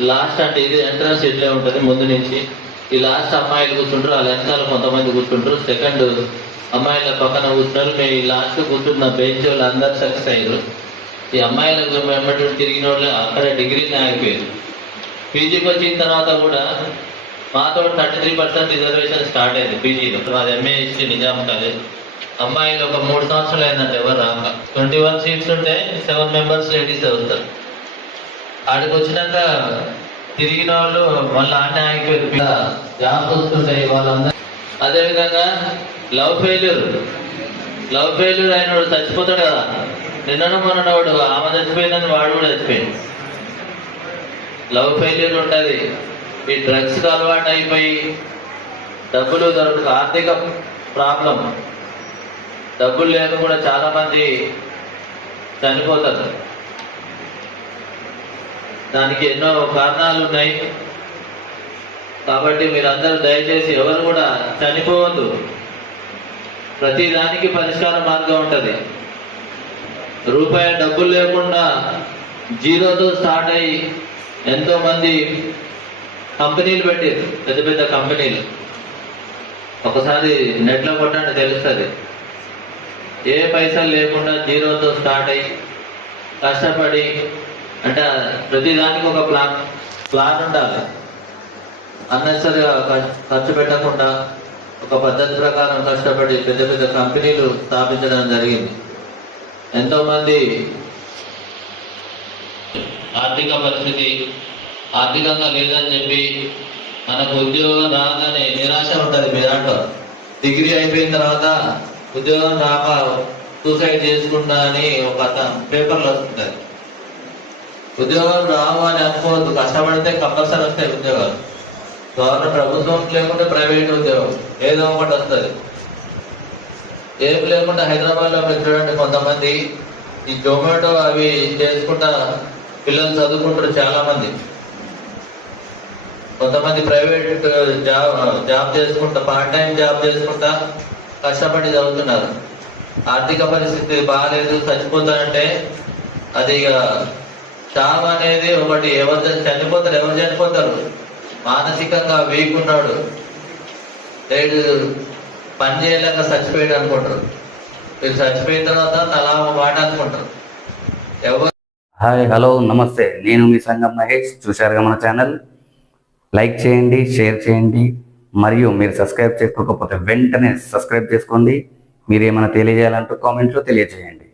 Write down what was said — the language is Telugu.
లాస్ట్ అంటే ఇది ఎంట్రన్స్ ఇట్లే ఉంటుంది ముందు నుంచి. ఈ లాస్ట్ అమ్మాయిలు కూర్చుంటారు వాళ్ళ వెనకాల కొంతమంది కూర్చుంటారు. సెకండ్ అమ్మాయిల పక్కన కూర్చున్నారు. మేము ఈ లాస్ట్ కూర్చున్న బెంచ్ వాళ్ళు అందరు సక్సెస్ అయ్యారు ఈ అమ్మాయిలకు వెంబడి తిరిగిన వాళ్ళు అక్కడ డిగ్రీని ఆగిపోయారు. పీజీకి వచ్చిన తర్వాత కూడా మాతో thirty three percent reservation start అయింది పీజీలో మాది ఎంఏ హిస్టరీ నిజాం కాలేజ్. అమ్మాయిలు ఒక మూడు సంవత్సరాలు అయిందంటే ఎవరు రాక. ట్వంటీ వన్ సీట్స్ ఉంటే సెవెన్ మెంబర్స్ లేడీస్ అవుతారు ఆడికి వచ్చినాక తిరిగిన వాళ్ళు మళ్ళీ ఆడనే ఆగిపోయారు. జాబ్స్ వస్తుంటాయి వాళ్ళందరూ. అదేవిధంగా లవ్ ఫెయిల్యూర్. లవ్ ఫెయిల్యూర్ అయిన వాడు చచ్చిపోతాడు కదా. నిన్న మొన్న వాడు ఆమె చచ్చిపోయిందని వాడు కూడా చచ్చిపోయింది లవ్ ఫెయిల్యూర్ ఉంటుంది. ఈ డ్రగ్స్కి అలవాటు అయిపోయి డబ్బులు దొరకదు ఆర్థిక ప్రాబ్లం. డబ్బులు లేక కూడా చాలా మంది చనిపోతారు. దానికి ఎన్నో కారణాలు ఉన్నాయి. కాబట్టి మీరందరూ దయచేసి ఎవరు కూడా చనిపోవద్దు. ప్రతి దానికి పరిష్కార మార్గం ఉంటుంది. రూపాయి డబ్బులు లేకుండా జీరోతో స్టార్ట్ అయ్యి ఎంతో మంది కంపెనీలు పెట్టారు పెద్ద పెద్ద కంపెనీలు. ఒకసారి నెట్లో కొట్టండి తెలుస్తుంది. ఏ పైసలు లేకుండా జీరోతో స్టార్ట్ అయ్యి కష్టపడి అంటే ప్రతి దానికి ఒక ప్లాన్ ప్లాన్ ఉండాలి. అన్నెసరిగా ఖర్చు పెట్టకుండా ఒక పద్ధతి ప్రకారం కష్టపడి పెద్ద పెద్ద కంపెనీలు స్థాపించడం జరిగింది. ఎంతో మంది ఆర్థిక పరిస్థితి ఆర్థికంగా లేదని చెప్పి మనకు ఉద్యోగం రాగానే నిరాశ ఉంటుంది మీ దాంట్లో. డిగ్రీ అయిపోయిన తర్వాత ఉద్యోగం రాక సూసైడ్ చేసుకుంటా అని ఒక పేపర్లో వస్తుంది ఉద్యోగాలు రావు అని అనుకోవద్దు. కష్టపడితే కంపల్సరీ వస్తాయి ఉద్యోగాలు. గవర్నమెంట్ ప్రభుత్వం లేకుంటే ప్రైవేట్ ఉద్యోగం. ఏదో ఒకటి వస్తుంది. ఏం లేకుండా హైదరాబాద్లో మీరు చూడండి కొంతమంది ఈ జొమాటో అవి చేసుకుంటా పిల్లలు చదువుకుంటారు చాలా మంది కొంతమంది ప్రైవేట్ జాబ్ జాబ్ చేసుకుంటా పార్ట్ టైం జాబ్ చేసుకుంటా కష్టపడి చదువుతున్నారు. ఆర్థిక పరిస్థితి బాగాలేదు చచ్చిపోతారంటే అది ఇక చావు అనేది ఒకటి. ఎవరు చనిపోతారు ఎవరు చనిపోతారు? మానసికంగా వీక్ ఉన్నాడు. లేడు పని చేయలేక చచ్చిపోయాడు అనుకుంటారు. మీరు చచ్చిపోయిన తర్వాత తలా ఒక మాట అనుకుంటారు. ఎవరు హాయ్ హలో నమస్తే. నేను మీ సంగం మహేష్. చూశారుగా మన ఛానల్? లైక్ చేయండి షేర్ చేయండి. మరియు మీరు సబ్స్క్రైబ్ చేసుకోకపోతే వెంటనే సబ్స్క్రైబ్ చేసుకోండి. మీరు ఏమైనా తెలియజేయాలంటూ కామెంట్లో తెలియజేయండి.